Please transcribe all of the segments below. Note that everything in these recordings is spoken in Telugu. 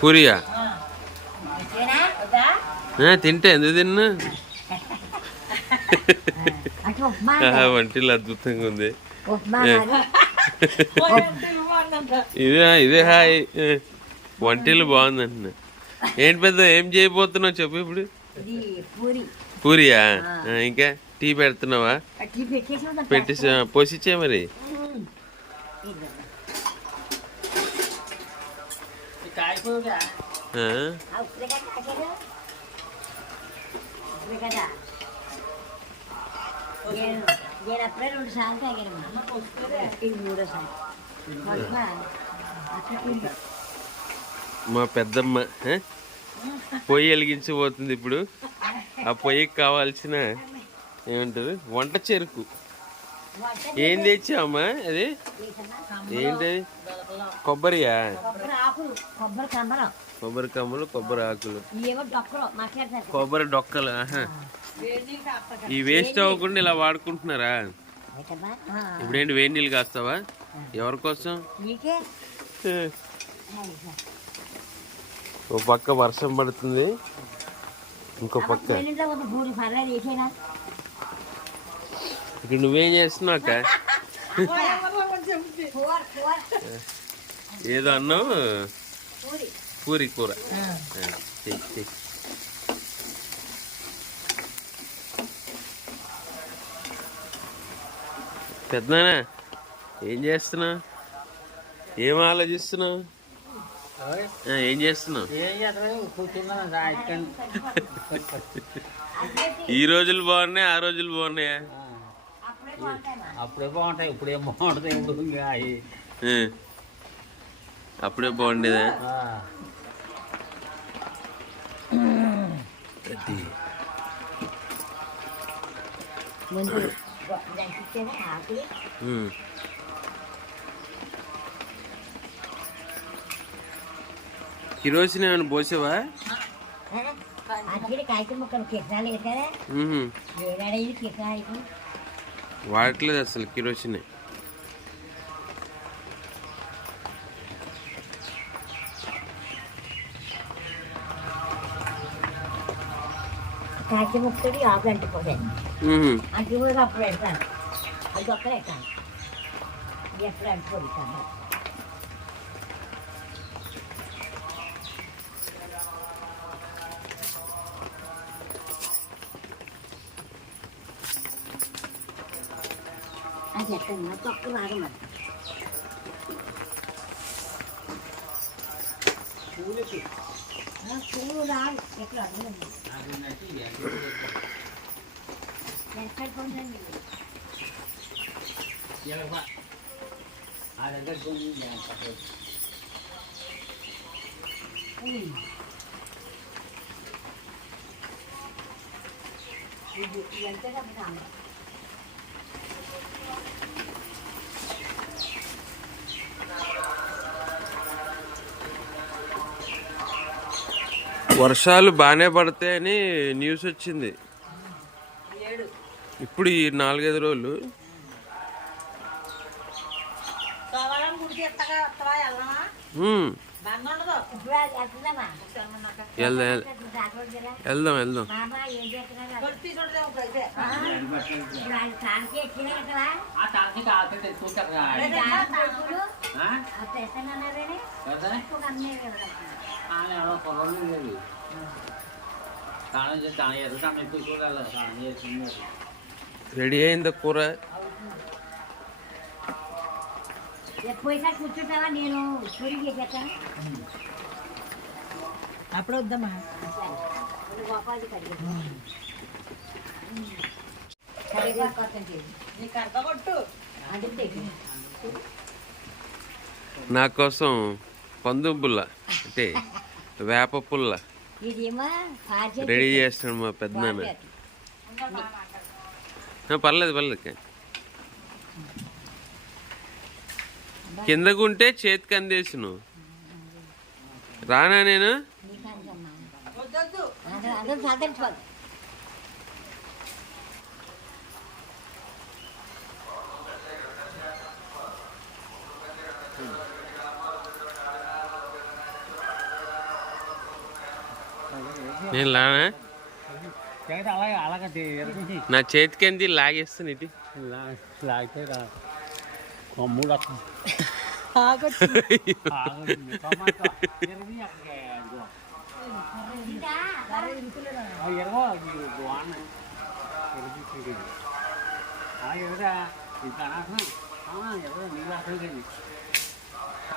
పూరియా తింటే ఎందుకు తిన్ను వంటిల్లు అద్భుతంగా ఉంది ఇదే ఇదే హాయ్ ఆ, వంటిల్లు బాగుందంటున్నా ఏంటి పెద్ద ఏం చేయబోతున్నావు చెప్పు ఇప్పుడు పూరియా ఇంకా టీ పెడుతున్నావా? పెట్టేసి పోసిచ్చే మరి? నేను అప్పుడే రెండు సార్లు తాగాను. మూడోసారి. మా పెద్దమ్మ? పొయ్యి వెలిగించబోతుంది ఇప్పుడు. ఆ పొయ్యికి కావాల్సిన ఏమంటారు? వంట చెరుకు. ఏం తెచ్చావమ్మా అది? ఏంటి? కొబ్బరియా? కొబ్బరి కమ్మలు. కొబ్బరి ఆకులు. కొబ్బరి డొక్కలు ఈ వేస్ట్ అవ్వకుండా ఇలా వాడుకుంటున్నారా? ఇప్పుడేంటి వేడి నీళ్ళు కాస్తావా? ఎవరి కోసం. ఓ పక్క వర్షం పడుతుంది. ఇంకో పక్క. ఇక్కడ నువ్వేం చేస్తున్నావు అక్క? ఏదో అన్నావు? పూరి కూర. పెద్దనానా ఏం చేస్తున్నావు? ఏం ఆలోచిస్తున్నావు? ఏం చేస్తున్నావు? ఈ రోజులు బాగున్నాయి? ఆ రోజులు బాగున్నాయా? అప్పుడే బాగుంటాయి ఇప్పుడే బాగుంటాయి ఇప్పుడు. అప్పుడే బాగుండేదా. కిరోసిన్ ఏమైనా పోసావా కాగితం ముక్కలు. ఏడాడేది కిసాలు వాడట్లేదు అసలు కిరోసిన్. కాగితం ముక్కలు ఆకులు అంటిపోతాయి ఉహు. అంటి కూడా అప్పుడు పెడతాను. అది ఒక్కడే అది ఎక్కడ మరి తొక్క రాదు మరి ఆ, పువ్వు రాదు ఎక్కడ అడ్డు ఎక్కడ కొంచెం అదంతా గుంజి నేను పక్కకు. ఇది ఎంత డబ్బు వర్షాలు బాగానే పడతాయని న్యూస్ వచ్చింది ఏడు ఇప్పుడు ఈ నాలుగైదు రోజులు కావాలని గుడికి ఎత్తగా వస్తావా వెళ్ళమా ఉమ్. బంద్ ఉండదు ఇప్పుడు అది వెళ్తున్నామా శర్మన్నాక వెళ్దాం వెళ్దాం. వెళ్దాం వెళ్దాం మామ ఏం చేస్తున్నారు కొలిపి చూడదే అయితే ఇప్పుడు ఆయన తానికి ఎక్కినారు కదా ఆ తాకి కాల్తో తెచ్చుకుంటారు కొడుకులు ఆ? పెద్దనన్నారని ఒక అమ్మాయి ఆమె ఎవరో పొలం లేదు స్నానం చేసి స్నానం చేసి స్నానం ఎక్కువ చూడాలి స్నానం చేసి రెడీ అయిందా కూర ఎప్పుడైనా కూర్చుంటావా నేను పూరి చేసేస్తాను అప్పుడు వద్దామా గోపాలి కడిగి కరివేపాకు కొత్త నీకు అర్థ కొట్టు అది నా కోసం పందుం పుల్ల అంటే వేప పుల్ల. రెడీ చేస్తాడు మా ఆ, పర్లేదు పర్లేదు కిందకుంటే చేతికి అందేసును. రానా నేను? నేను లానా? నా చేతికి ఎంత లాగేస్తాను ఇటు లాగితే కొమ్ముడు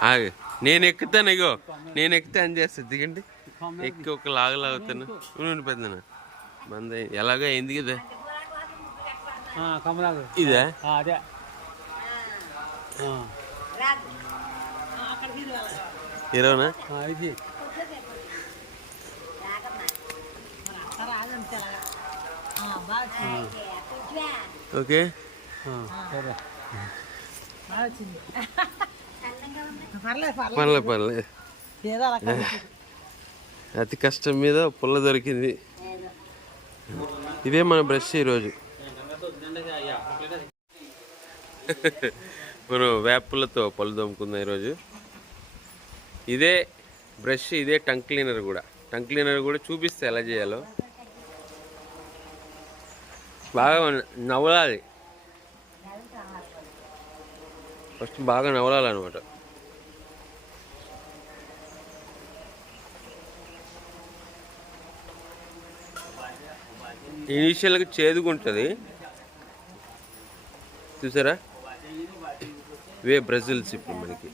ఆగు. నేను ఎక్కుతాను ఇగో. నేను ఎక్కితే అని చేస్తా దిగండి. ఎక్కి ఒక లాగు లాగుతాను. ఉండు పెద్దన మంద ఎలాగో అయింది కదా. ఇదే? అదే. ఇరవనా ఇది. ఓకే. సరే. చల్లగా ఉంది పర్లే పర్లే. అతి కష్టం మీద పుల్ల దొరికింది. ఇదే మన బ్రష్ ఈరోజు. మనం వేపులతో పళ్ళు దొమ్ముకుందాం ఈరోజు. ఇదే బ్రష్ ఇదే టంక్ క్లీనర్ కూడా. టంక్ క్లీనర్ కూడా చూపిస్తే ఎలా చేయాలో. బాగా నవలాలి. ఫస్ట్ బాగా నవలాలన్నమాట. ఇనీషియల్గా చేదుగుంటుంది. చూసారా? ఇవే బ్రెజిల్స్ ఇప్పుడు మనకి.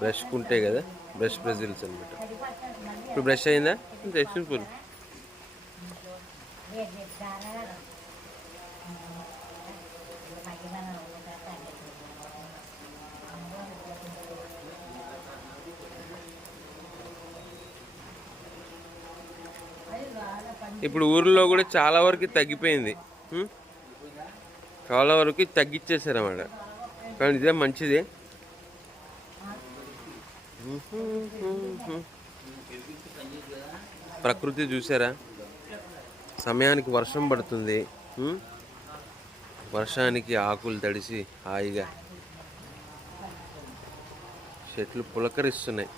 బ్రష్ ఉంటాయి కదా బ్రష్ బ్రెజిల్స్ అనమాట ఇప్పుడు బ్రష్ అయిందా? అంతే సింపుల్ ఇప్పుడు ఊర్లో కూడా చాలా వరకు తగ్గిపోయింది. చాలా వరకు తగ్గించేశారు అన్నమాట కానీ ఇదే మంచిది. ప్రకృతి చూసారా? సమయానికి వర్షం పడుతుంది. వర్షానికి ఆకులు తడిసి హాయిగా చెట్లు పులకరిస్తున్నాయి.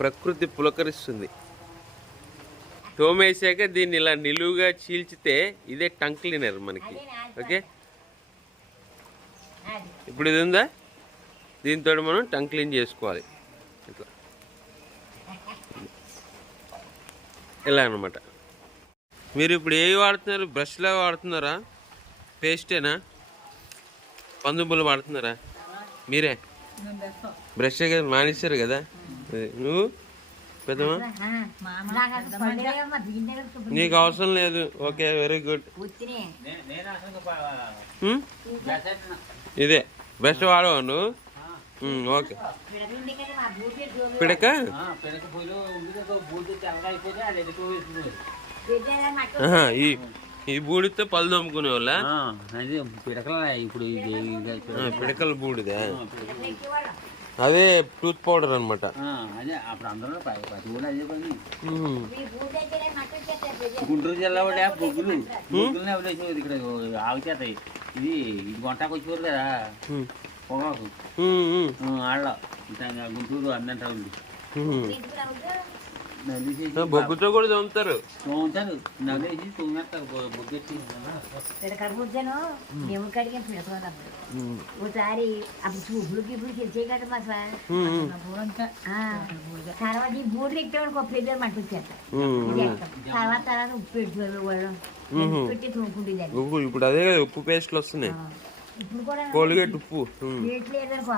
ప్రకృతి పులకరిస్తుంది. తోమేసాక దీన్ని ఇలా నిలువుగా చీల్చితే ఇదే టంక్ క్లీనర్ మనకి. ఓకే? ఇప్పుడు ఇది ఉందా? దీంతో మనం టంక్ క్లీన్ చేసుకోవాలి. ఇట్లా. ఇలా అనమాట మీరు ఇప్పుడు ఏవి వాడుతున్నారు? బ్రష్లా వాడుతున్నారా? పేస్టేనా? పందుబులు వాడుతున్నారా? మీరే? బ్రషే కదా మానేశారు కదా. నువ్వు? పెద్దమా? నాకు అవసరం లేదు. ఓకే వెరీ గుడ్ అసలు ఇదే. బెస్ట్ వాడవా నువ్వు? ఓకే జోలు పిడక? ఈ ఈ బూడితో పళ్ళు తోముకునే వాళ్ళ అది పిడకల ఇప్పుడు పిడకల బూడిదే. అదే టూత్ పౌడర్ అనమాట అదే అప్పుడు అందరూ కూడా అదే పని. గుంటూరు జిల్లా వాడే బొగ్గులు. బొగ్గులనే వదిలేసేది ఇక్కడ ఆగు చేతాయి ఇది ఇది వంటకు వచ్చేవారు కదా. పొగాకు. ఆళ్ళ. గుంటూరు అన్నంట ఉంది. నవ్వేసి బొగ్గుతో కూడా తోముతారు. తోముతారు. నవ్వేసి తోమేస్తారు బొగ్గెట్టి పిడకల బుజ్జను మేము కడిగి పిడకవాళ్ళప్పుడు ఒకసారి అప్పుడు చూపులకి ఇప్పుడు తెలిసే కదా మా సార్ ఆ, తర్వాత ఈ ఎక్కేవాడికి ఒక మట్టు. తర్వాత తర్వాత ఉప్పు పెట్టుకోవాలి వాళ్ళు పెట్టి తోముకుంటుందండి ఉప్పు ఇప్పుడు అదే కదా ఉప్పు పేస్ట్లు వస్తున్నాయి. ఇప్పుడు కూడా కోల్గేట్ ఉప్పు. లేదనుకో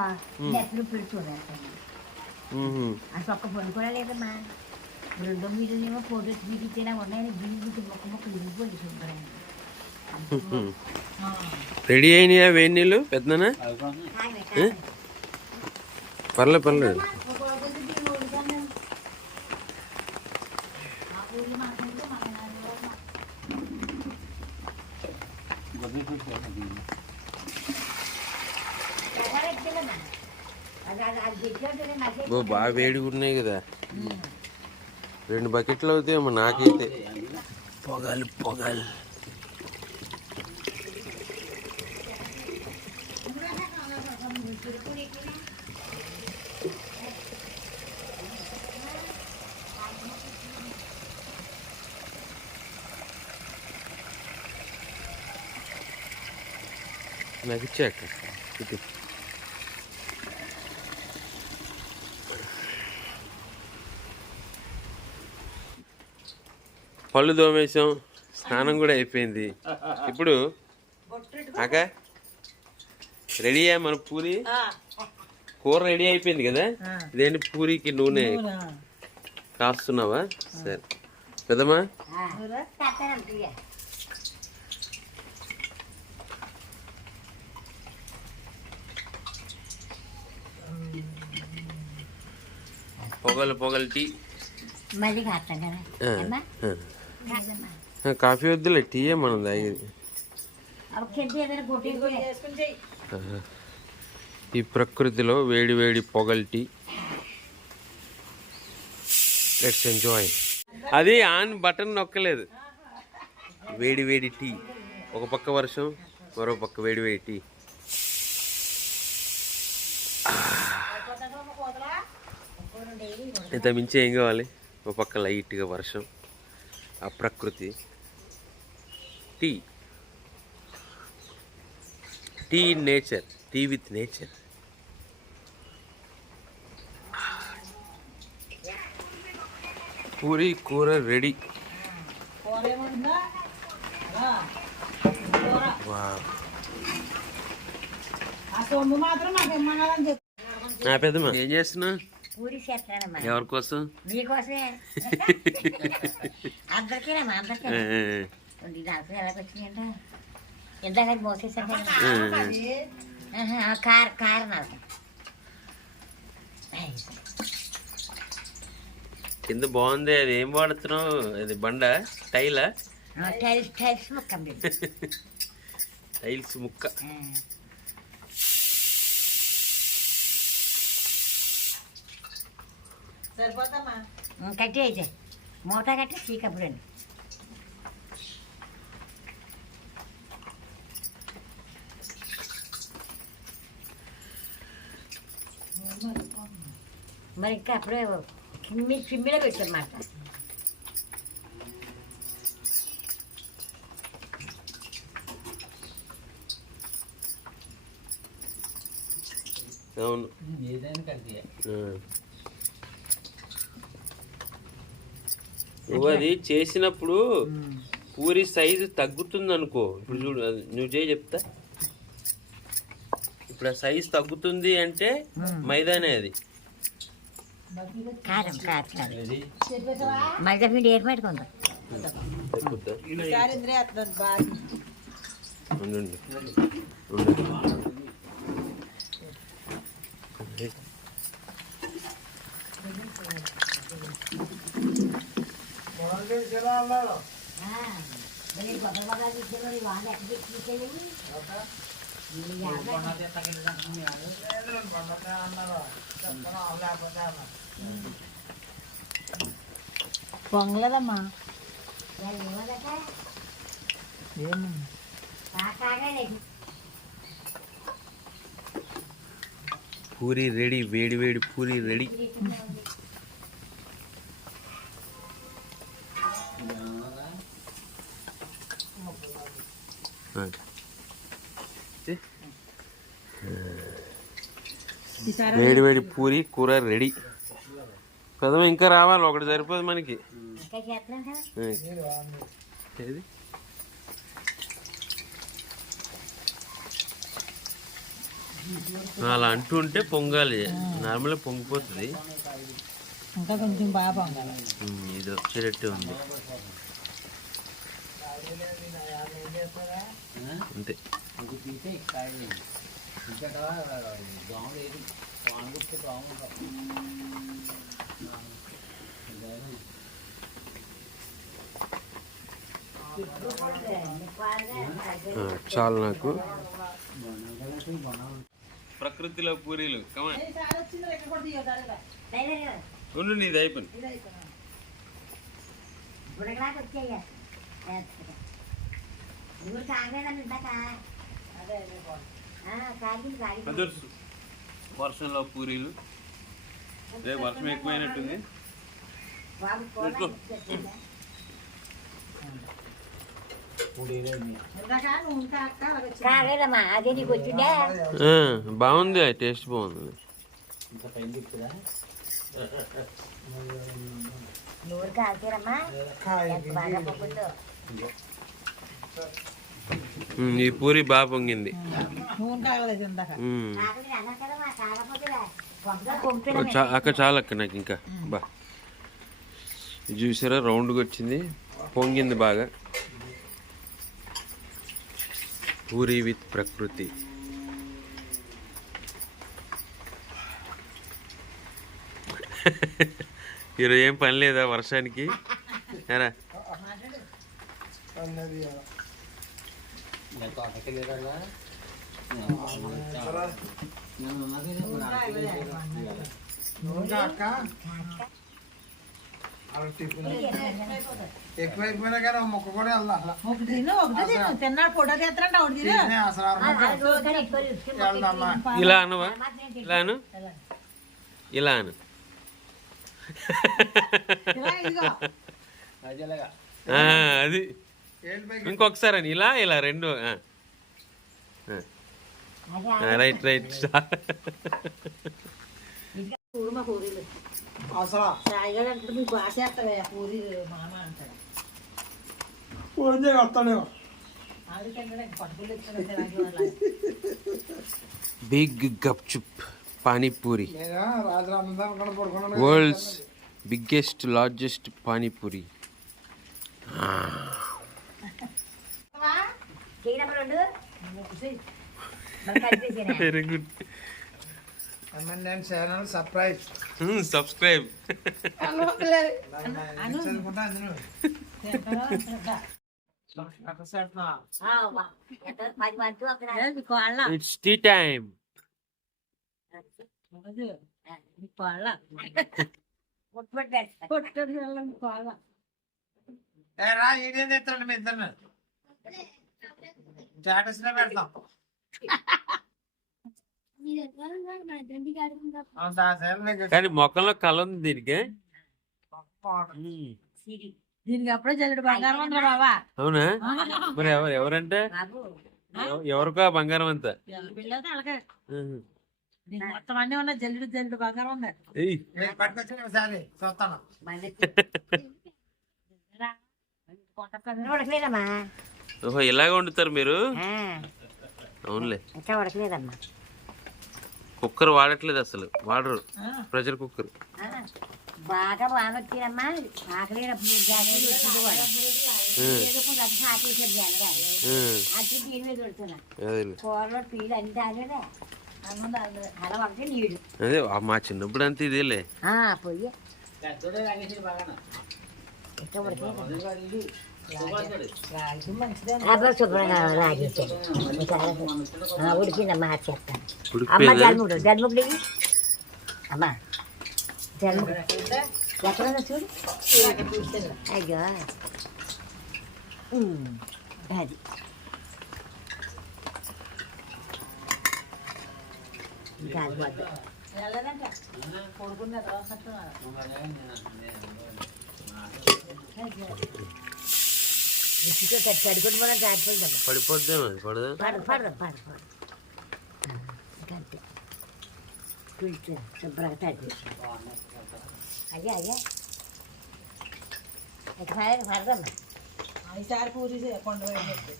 ఉమ్, అసలు ఒక్క కూడా లేదమ్మా. రెండో మీటర్నేమో ఫోటోస్ మీకు ఇచ్చేలా ఉన్నాయని బిల్లు మొక్క మొక్క శుభ్రంగా. రెడీ అయినాయా వేడి నీళ్ళు పెద్దనా? పర్లే పర్లేదు బాగా వేడిగా ఉన్నాయి కదా. రెండు బకెట్లు అవుతాయేమో నాకైతే పొగలు పొగలు నాకు ఇచ్చే అక్క పళ్ళు దోమేశాం స్నానం కూడా అయిపోయింది. ఇప్పుడు అక్క రెడీయా మన పూరి? కూర రెడీ అయిపోయింది కదా? ఇదేంటి పూరికి నూనె? కాస్తున్నావా? సరే. తీయ పొగలు పొగలు టీ. మళ్ళీ కాస్తాం కదా. కాఫీ వద్దులే టీయే మనం తాగేది. ఈ ప్రకృతిలో వేడి వేడి పొగల్ టీ. లెట్స్ ఎంజాయ్ అది ఆన్ బటన్ నొక్కలేదు. వేడి వేడి టీ. ఒక పక్క వర్షం మరో పక్క వేడి వేడి టీ. ఇంత మించి ఏం కావాలి? ఒక పక్క లైట్గా వర్షం. ఆ ప్రకృతి. Tea. Tea in nature. Tea with nature. Puri కూర రెడీ. నా పెద్దమ్మా. ఏం చేస్తున్నా? పూరి చేస్తానమ్మా ఎవరి కోసం? మీకోసమే అందరికీనమ్మా అందరికీ ఆ, ఇది దాంట్లో ఎలా వచ్చిందంట ఇందాక అది మోసేసాను. కదా కార్ కార్ నాకు బాగుంది అది ఏం వాడుతున్నావు? అది బండ టైలా? టైల్స్ టైల్స్ ముక్క టైల్స్ ముక్క. కట్టి అయితే. మూత కట్టి చీకప్పుడు అండి. మరి ఇంకా అప్పుడే కిమ్మి చిమ్మిలో పెట్టమాట అవును. ఏదైనా కలిసి ఆ. నువ్వు అది చేసినప్పుడు పూరి సైజు తగ్గుతుంది అనుకో ఇప్పుడు చూడు అది నువ్వు చేయి చెప్తా. ఇప్పుడు ఆ సైజు తగ్గుతుంది అంటే మైదానే అది. కారం కారం కారం రెడీ మైదా పిండి ఏరు పెట్టుకుందాం. తగ్గుద్దా తీసుకెళ్ళి పొంగలేదమ్మా పూరి రెడీ వేడి వేడి పూరి రెడీ. వేడి వేడి పూరి కూర రెడీ పెదమ ఇంకా రావాలి ఒకటి సరిపోదు మనకి. ఏది అలా అంటూ ఉంటే పొంగాలి. నార్మల్గా పొంగిపోతుంది. ఇంకా కొంచెం బాగా పొంగాలి. ఉమ్, ఇది వచ్చేటట్టు ఉంది అంతే ఇంక తీస్తే కాయలు ఇంకా దోమలు ఏది వానగుప్తే దోమలు ఆ, చాలు నాకు. ప్రకృతిలో పూరీలు. ఉండు నీది అయిపోయింది ఇందాక కాగింది కాగింది వర్షంలో పూరీలు. రేపు వర్షం ఎక్కువైనట్టుంది. అదే బాగుంది. టేస్ట్ బాగుంది. నూరు కాల్చారమ్మా. ఎంత బాగా ఈ పూరి బాగా పొంగింది. అక్క చాలు అక్క నాకు ఇంకా. బా. చూసారా రౌండ్గా వచ్చింది. పొంగింది బాగా. పూరి విత్ ప్రకృతి. ఈరోజు ఏం పని లేదా వర్షానికి? ఎరా ఎక్కువైపోయినా కానీ మొక్క కూడా వెళ్దా ఒకటి తిను ఒకటి తిన్నాడు ఫోటో ఒకటి ఇలా అనవా ఇలా అను? ఇలా అను? అది. ఇంకొకసారి అని. ఇలా ఇలా రెండు. ఆ. ఆ. ఆ, రైట్ రైట్. కూర్మ పూరీలు అసలు సాయిగాడు అంటే మీకు బాగా చేస్తావే పూరి మామ అంటాడు ఫోన్ చేయి వస్తాడేమో అందుకంటే పట్టుకులు తెచ్చుకుంటే బిగ్ గప్చుప్ పానీపూరి. నేను రాజరామందరం కూడా పడుకున్నాను వరల్డ్స్ బిగ్గెస్ట్ లార్జెస్ట్ పానీపూరి చేయనప్పుడు రెండు మరి కలిపేసేనా వెరీ గుడ్ నేను ఛానల్ సర్ప్రైజ్ సబ్స్క్రైబ్ ఇట్స్ టీ కోళ్ళ ఏ రా తెస్తాడు మీ ఇద్దరు స్టేటస్లో పెడతాం. కానీ మొక్కల్లో కళ ఉంది దీనికి. దీనికి అప్పుడే జల్లెడు బంగారం ఉందిరా బాబా. అవునా? మరి ఎవరు ఎవరంటే? ఎవరికో ఆ బంగారం అంతా. మొత్తం అన్ని ఉన్నాయి జల్లెడు జల్లెడు బంగారం ఉంది. పట్టుకొచ్చిన చూస్తాను. ఓహో ఇలాగ వండుతారు మీరు? అవునులే. ఇంకా కుక్కర్ వాడట్లేదు అసలు. వాడరు. Pressure cooker. బాగా ఆకలేనప్పుడు వచ్చింది వాడు. అది సాకేసాడు జనగా అది దీని మీద పెడుతున్నా. అదే కూరలో పీలు అన్ని తాగలేదా అన్నం తాగలేదు. అలా ఒకటే నీడు. అదే ఆ మా చిన్నప్పుడు అంతా ఇదేలే. ఆ, పొయ్యి పెద్దోడే తాగేసి బాగా ఇంకా ఉడకలేదు అబ్బా శుభ్రంగా లాగేసాడు ఉడికిందమ్మా అది అమ్మ ఉడికిపోయిందా జల్ముడు జల్ముడు అమ్మా జల్ముడు ఎక్కడ చూడు అయ్యో అది పడిపోద్దేమో పడదా. పడదు పడదు పడదు పడదు. ఇంకా అంతే కూర్చో శుభ్రంగా తడి అయ్యా అయ్యా. పడదు పడదమ్మా ఈసారి పూరి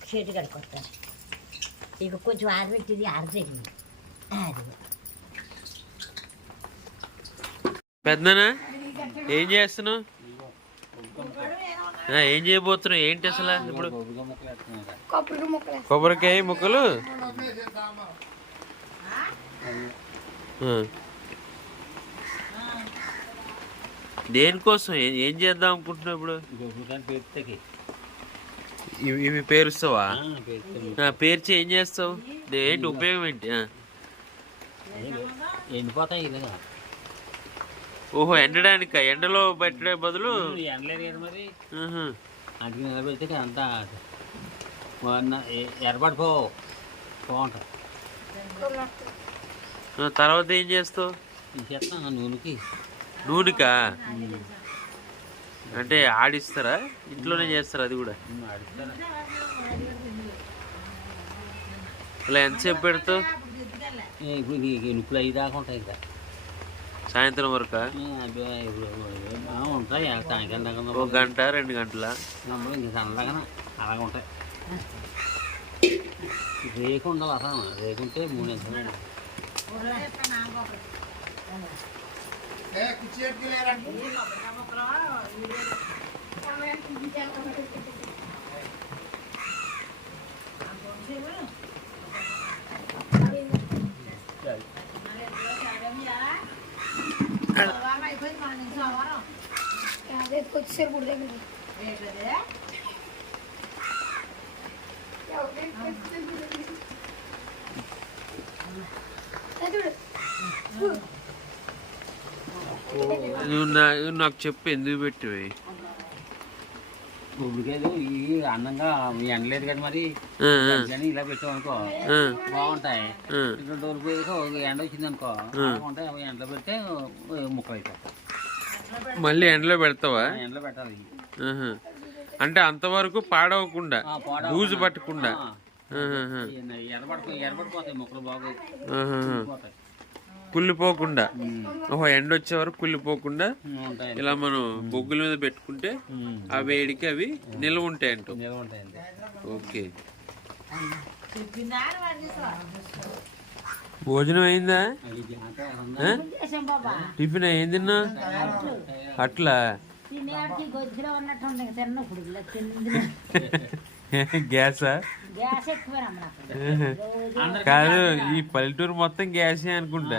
చేతి కడుకొస్తాను ఇక కొంచెం ఆరబెట్టింది ఆరదగింది అది. పెద్దనా? ఏం చేస్తున్నావు? ఏం చేయబోతున్నావు? ఏంటి అసలు? ఇప్పుడు కొబ్బరికాయ ముక్కలు. దేనికోసం? ఏం- ఏం చేద్దాం అనుకుంటున్నావు ఇప్పుడు? ఇవి ఇవి పేరుస్తావా? పేర్చి ఏం చేస్తావు? దే- ఏంటి ఉపయోగం ఏంటి. ఎండిపోతాయి ఓహో ఎండడానిక? ఎండలో పెట్టడే బదులు? ఎండలేదు కదా మరి. అడిగి నిలబెడితే అంతా ఎర్రపడిపో బాగుంటుంది తర్వాత ఏం చేస్తావు? ఆ నూనెకి. నూనెకా? అంటే ఆడిస్తారా? ఇంట్లోనే చేస్తారా అది కూడా? ఇలా ఎంతసేపు పెడతావు? ఇప్పుడు నొప్పులు అవి దాకా ఉంటాయి ఇంకా సాయంత్రం వరకు? ఉంటాయి. సాయంకాలం ఒక గంట రెండు గంటల? సన్నదాగా అలాగ ఉంటాయి. రేకు ఉండవు అసలు. రేకు ఉంటే మూడు నిమిషాలు ఏ కుర్చీ ఎట్టుకెళ్ళారా అయిపోయింది మన నుంచి సోమవారం అదే గుడి దగ్గర నువ్వు నాకు చెప్పు ఎందుకు పెట్టివి? గుబ్బడికాయలు ఇవి అందంగా ఎండలేదు కదా మరి. ఇలా పెట్టామనుకో ఆ, బాగుంటాయి. రెండు రోజులు ఎండ వచ్చింది అనుకో. ఉంటాయి ఎండలో పెడితే ముక్కలు అయిపోతాయి. మళ్ళీ ఎండలో పెడతావా? ఎండలో పెట్టాలి. ఆహా. అంటే అంతవరకు పాడవకుండా. బూజు పట్టకుండా. కుళ్ళిపోకుండా. ఓహో ఎండ వచ్చే వరకు కుళ్ళిపోకుండా ఇలా మనం బొగ్గుల మీద పెట్టుకుంటే. ఆ వేడికి అవి నిల్వ ఉంటాయి అంటూ నిల్వ ఉంటాయండి. ఓకే. భోజనం అయిందా? టిఫిన్ ఏం తిన్నా? అట్లా? గ్యాసా? కాదు ఈ పల్లెటూరు మొత్తం గ్యాసే అనుకుంటా.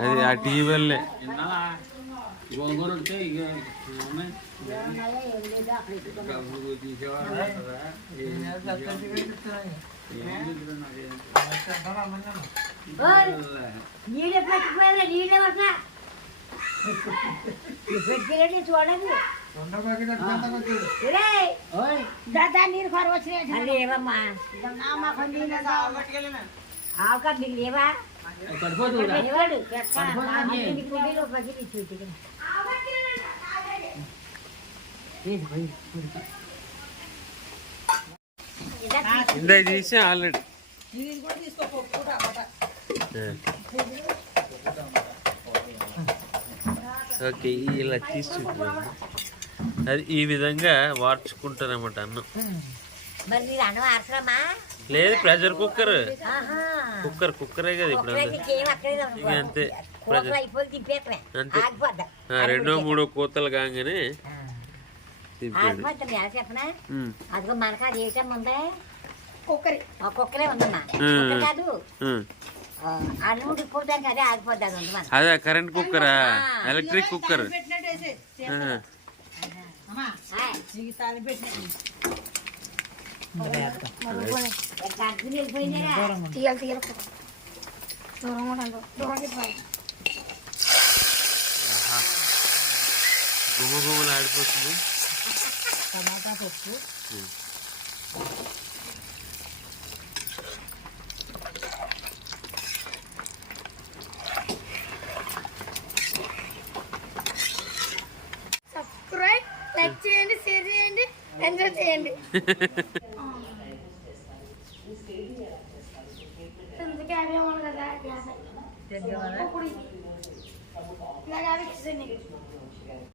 అది ఆ టీ వల్లే. విన్నావా గోంగూర ఉంటే ఇక ఉన్నాయి. ఏమన్నాయో ఏం లేదో అక్కడ ఇట్టుకున్నాం. డబ్బులు తీసేవాడు కదా. ఏం నేను చక్కటి వేసి చెప్తున్నాను. ఏం చెప్తున్నాడు నాకు? చెప్తాను అన్నాను. ఓయ్, నీళ్ళు పెట్టిపోయారా నీళ్ళే పట్ల పెట్టిరండి చూడండి రెండో ప్యాకెట్ ఎట్టుకెళ్తాను వచ్చాడు. ఒరేయ్, దాదా నీరు కొరవ వచ్చినాయి లేవమ్మా మాకు నీళ్ళు ఆవుకా మీకు లేవా పడిపోదు కూడా. ఇవ్వడు కుండీలో పగిలి ఇచ్చి ఇందా తీసి ఆల్రెడీ ఓకే ఇలా తీసి. అది ఈ విధంగా వార్చుకుంటారన్నమాట అన్నం. లేదు ప్రెషర్ కుక్కర్ కుక్కర్ కుక్కరే కదా ఇప్పుడు అంతే. అంతే. రెండో మూడో కూతలు కాగానే ఎలా చెప్పనా అదిగో మనకు అది ఏటం ఉందా కుక్కరి ఆ కుక్కరే ఉందమ్మా కాదు అదే కరెంట్ కుక్కరా ఎలక్ట్రిక్ కుక్కర్ గుమ్మ గుమ్మలు ఆడిపోతుంది టమాటా పప్పు. సబ్స్క్రైబ్ లైక్ చేయండి షేర్ చేయండి ఎంజాయ్ చేయండి. కదా ఇప్పుడు